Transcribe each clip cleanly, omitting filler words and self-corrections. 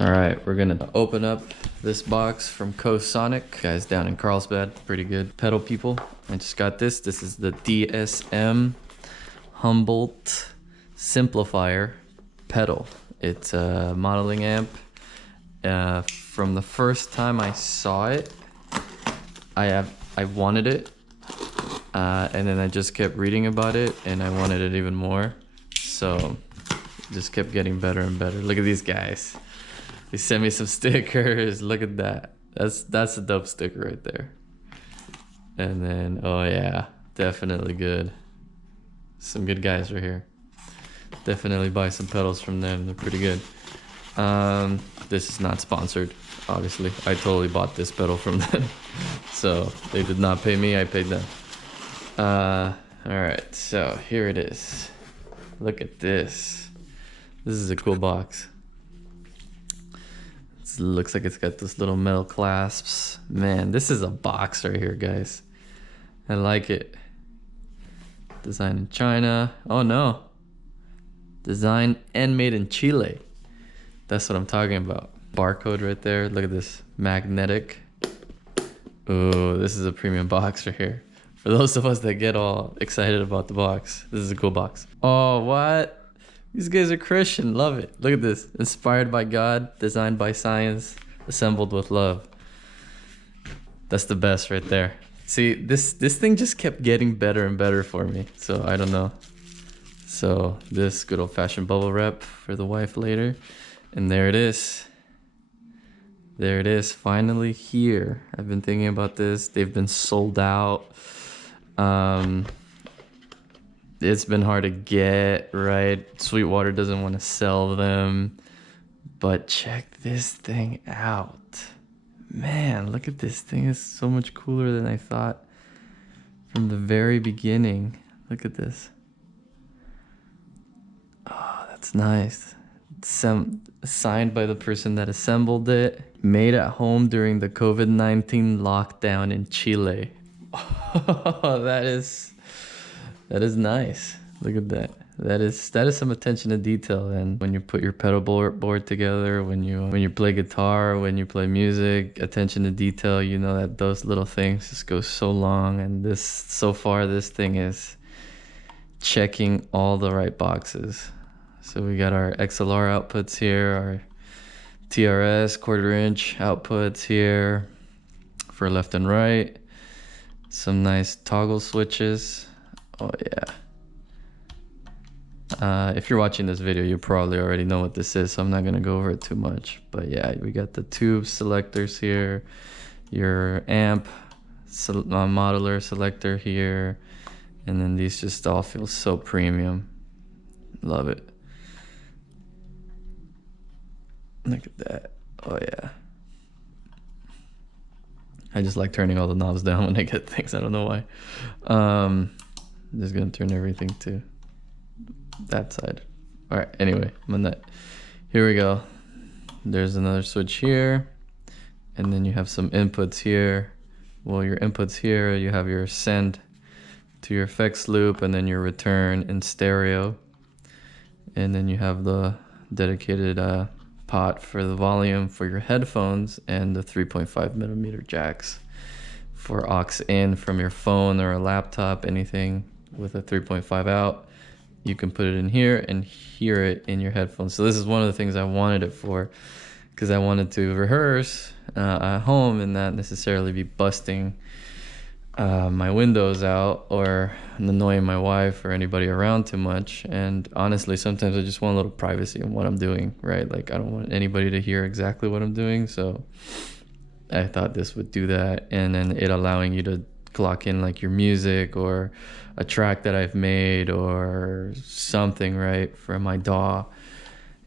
All right, we're gonna open up this box from Sonic. Guys down in Carlsbad, pretty good pedal people. I just got this. This is the DSM Humboldt Simplifier pedal. It's a modeling amp. From the first time I saw it, I wanted it, and then I just kept reading about it, and I wanted it even more. So it just kept getting better and better. Look at these guys. They sent me some stickers. Look at that. That's a dope sticker right there. And then, oh yeah, definitely good. Some good guys right here. Definitely buy some pedals from them. They're pretty good. This is not sponsored, obviously. I totally bought this pedal from them. So they did not pay me, I paid them. All right, so here it is. Look at this. This is a cool box. It looks like it's got those little metal clasps. Man, this is a box right here, guys. I like it. Designed in China. Oh no. Designed and made in Chile. That's what I'm talking about. Barcode right there. Look at this. Magnetic. Oh, this is a premium box right here. For those of us that get all excited about the box, this is a cool box. Oh, what? These guys are Christian. Love it. Look at this. Inspired by God, designed by science, assembled with love. That's the best right there. See, this thing just kept getting better and better for me. So I don't know. So this good old-fashioned bubble wrap for the wife later. And there it is. There it is, finally here. I've been thinking about this. They've been sold out. It's been hard to get, right? Sweetwater doesn't want to sell them. But check this thing out. Man, look at this thing. It's so much cooler than I thought from the very beginning. Look at this. Oh, that's nice. Signed by the person that assembled it. Made at home during the COVID-19 lockdown in Chile. Oh, that is nice. Look at that. That is some attention to detail. And when you put your pedal board together, when you play guitar, when you play music, attention to detail, you know that those little things just go so long. And so far this thing is checking all the right boxes. So we got our XLR outputs here, our TRS 1/4 inch outputs here for left and right. Some nice toggle switches. Oh yeah. If you're watching this video, you probably already know what this is, so I'm not gonna go over it too much. But yeah, we got the tube selectors here, your amp modeler selector here, and then these just all feel so premium. Love it. Look at that. Oh yeah. I just like turning all the knobs down when I get things. I don't know why. I'm just gonna turn everything to that side. All right, anyway, I'm on that. Here we go. There's another switch here. And then you have some inputs here. Well, your inputs here, you have your send to your effects loop and then your return in stereo. And then you have the dedicated pot for the volume for your headphones and the 3.5mm jacks for aux in from your phone or a laptop. Anything with a 3.5 out, you can put it in here and hear it in your headphones. So this is one of the things I wanted it for, because I wanted to rehearse at home and not necessarily be busting my windows out or annoying my wife or anybody around too much. And honestly, sometimes I just want a little privacy in what I'm doing, right? Like I don't want anybody to hear exactly what I'm doing. So I thought this would do that. And then it allowing you to clock in like your music or a track that I've made or something, right, from my DAW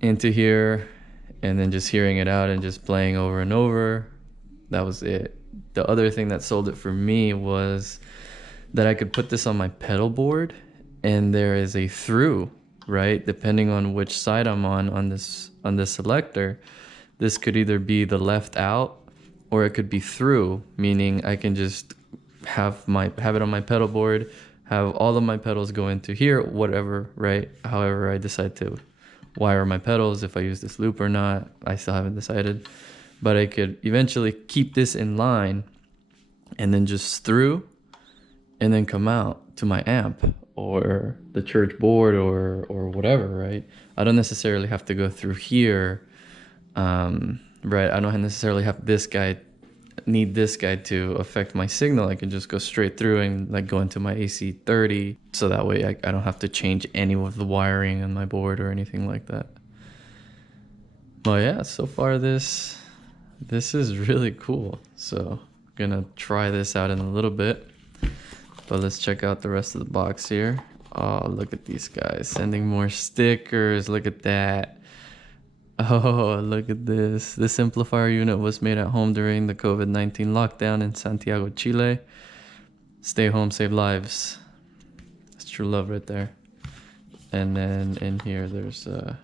into here, and then just hearing it out and just playing over and over. That was it. The other thing that sold it for me was that I could put this on my pedal board and there is a through, right? Depending on which side I'm on this selector, this could either be the left out or it could be through, meaning I can just have it on my pedal board, have all of my pedals go into here, whatever, right? However I decide to wire my pedals, if I use this loop or not. I still haven't decided, but I could eventually keep this in line and then just through and then come out to my amp or the church board or whatever, right? I don't necessarily have to go through here, right? I don't necessarily have this guy, need this guy to affect my signal. I can just go straight through and like go into my AC 30, so that way I don't have to change any of the wiring on my board or anything like that. Well, yeah, so far this is really cool. So I'm gonna try this out in a little bit, but let's check out the rest of the box here. Oh, look at these guys sending more stickers. Look at that. Oh, look at this. This amplifier unit was made at home during the COVID-19 lockdown in Santiago, Chile. Stay home, save lives. That's true love right there. And then in here there's I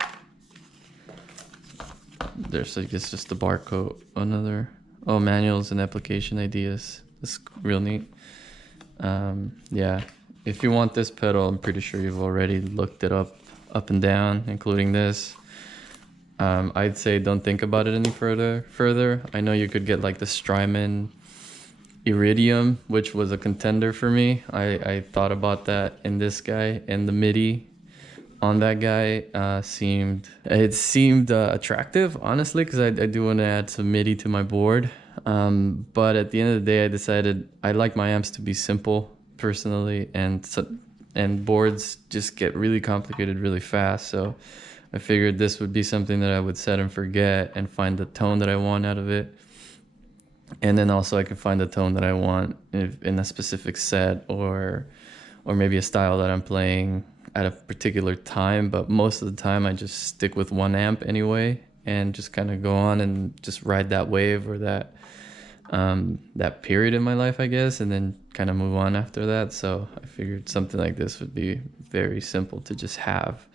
guess just the barcode. Another, oh, manuals and application ideas. This is real neat. Yeah, if you want this pedal, I'm pretty sure you've already looked it up and down, including this. I'd say don't think about it any further. I know you could get like the Strymon Iridium, which was a contender for me. I thought about that in this guy, and the MIDI on that guy seemed attractive, honestly, because I do want to add some MIDI to my board. But at the end of the day, I decided I like my amps to be simple personally, and boards just get really complicated really fast. So I figured this would be something that I would set and forget and find the tone that I want out of it. And then also I can find the tone that I want in a specific set or maybe a style that I'm playing at a particular time. But most of the time I just stick with one amp anyway and just kind of go on and just ride that wave or that period in my life, I guess, and then kind of move on after that. So I figured something like this would be very simple to just have.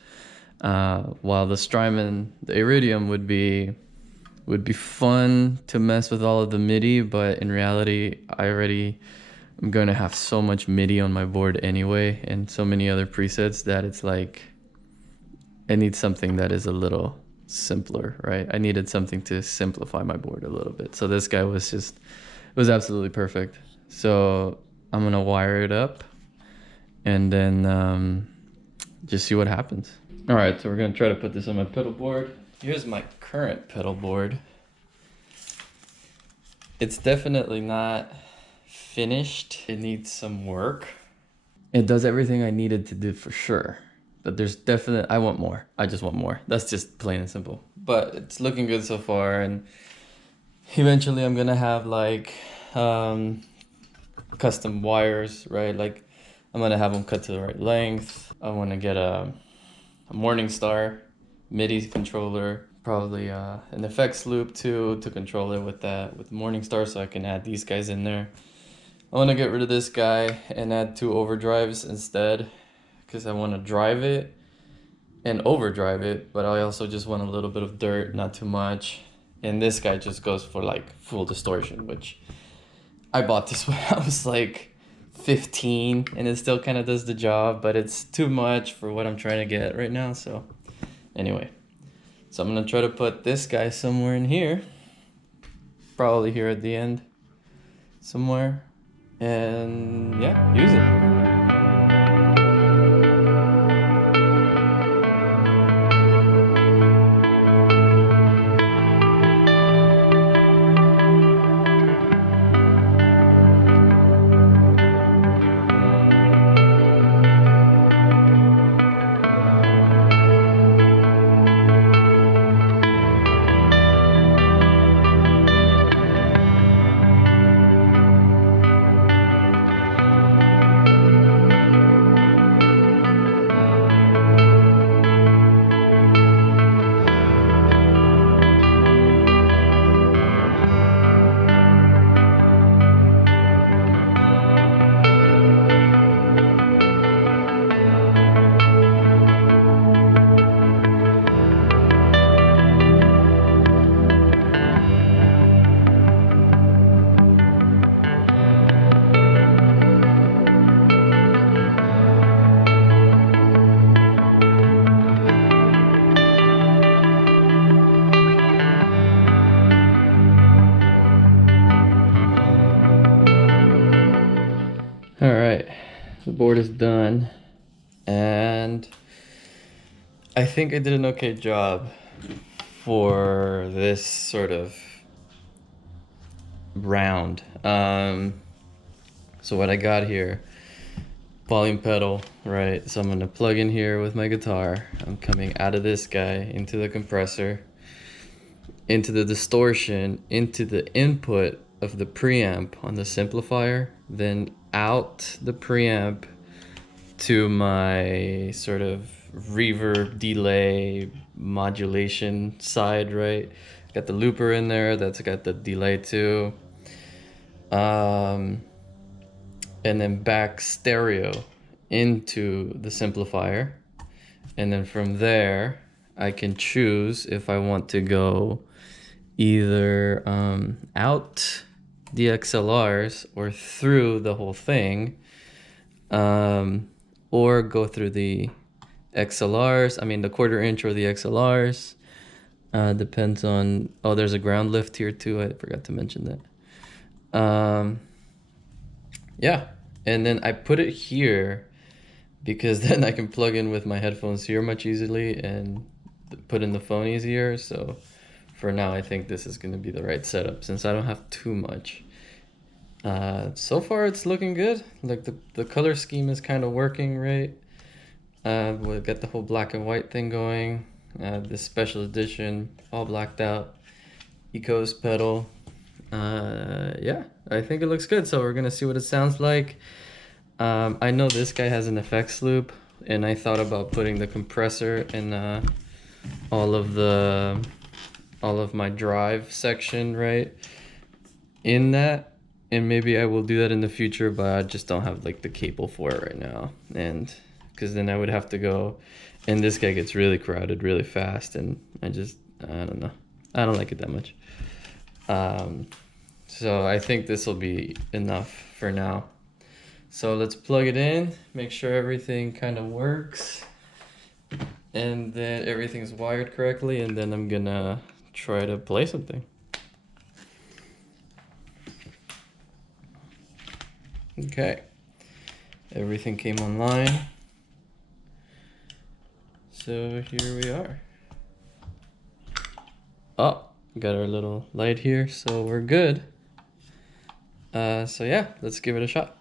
While the Strymon, the Iridium would be fun to mess with all of the MIDI, but in reality, I'm going to have so much MIDI on my board anyway, and so many other presets that it's like, I need something that is a little simpler, right? I needed something to simplify my board a little bit. So this guy was absolutely perfect. So I'm going to wire it up and then just see what happens. All right, so we're gonna try to put this on my pedal board. Here's my current pedal board. It's definitely not finished. It needs some work. It does everything I needed to do for sure, but I want more. I just want more. That's just plain and simple. But it's looking good so far, and eventually I'm gonna have like custom wires, right? Like I'm gonna have them cut to the right length. I wanna get a Morningstar MIDI controller, probably an effects loop too to control it with Morningstar, so I can add these guys in there. I want to get rid of this guy and add 2 overdrives instead, because I want to drive it and overdrive it, but I also just want a little bit of dirt, not too much. And this guy just goes for like full distortion, which I bought this when I was like 15, and it still kind of does the job, but it's too much for what I'm trying to get right now. So anyway, so I'm gonna try to put this guy somewhere in here, probably here at the end somewhere, and yeah, use it. board is done, and I think I did an okay job for this sort of round. So what I got here, volume pedal, right? So I'm gonna plug in here with my guitar. I'm coming out of this guy into the compressor, into the distortion, into the input of the preamp on the simplifier, then out the preamp to my sort of reverb, delay, modulation side, right? Got the looper in there, that's got the delay too. And then back stereo into the simplifier. And then from there, I can choose if I want to go either out the XLRs or through the whole thing, or go through the XLRs, I mean the 1/4 inch or the XLRs. Depends on, oh, there's a ground lift here too, I forgot to mention that. Yeah, and then I put it here because then I can plug in with my headphones here much easily and put in the phone easier. So for now, I think this is going to be the right setup since I don't have too much. So far it's looking good. Like the color scheme is kind of working, right? We'll get the whole black and white thing going. This special edition, all blacked out, Ecos pedal. Yeah, I think it looks good. So we're gonna see what it sounds like. I know this guy has an effects loop, and I thought about putting the compressor in all of my drive section, right, in that. And maybe I will do that in the future, but I just don't have like the cable for it right now. And because then I would have to go, and this guy gets really crowded really fast, and I don't know. I don't like it that much. So I think this will be enough for now. So let's plug it in, make sure everything kind of works, and then everything's wired correctly, and then I'm gonna try to play something. Okay, everything came online. So here we are. Oh, got our little light here, so we're good. So yeah, let's give it a shot.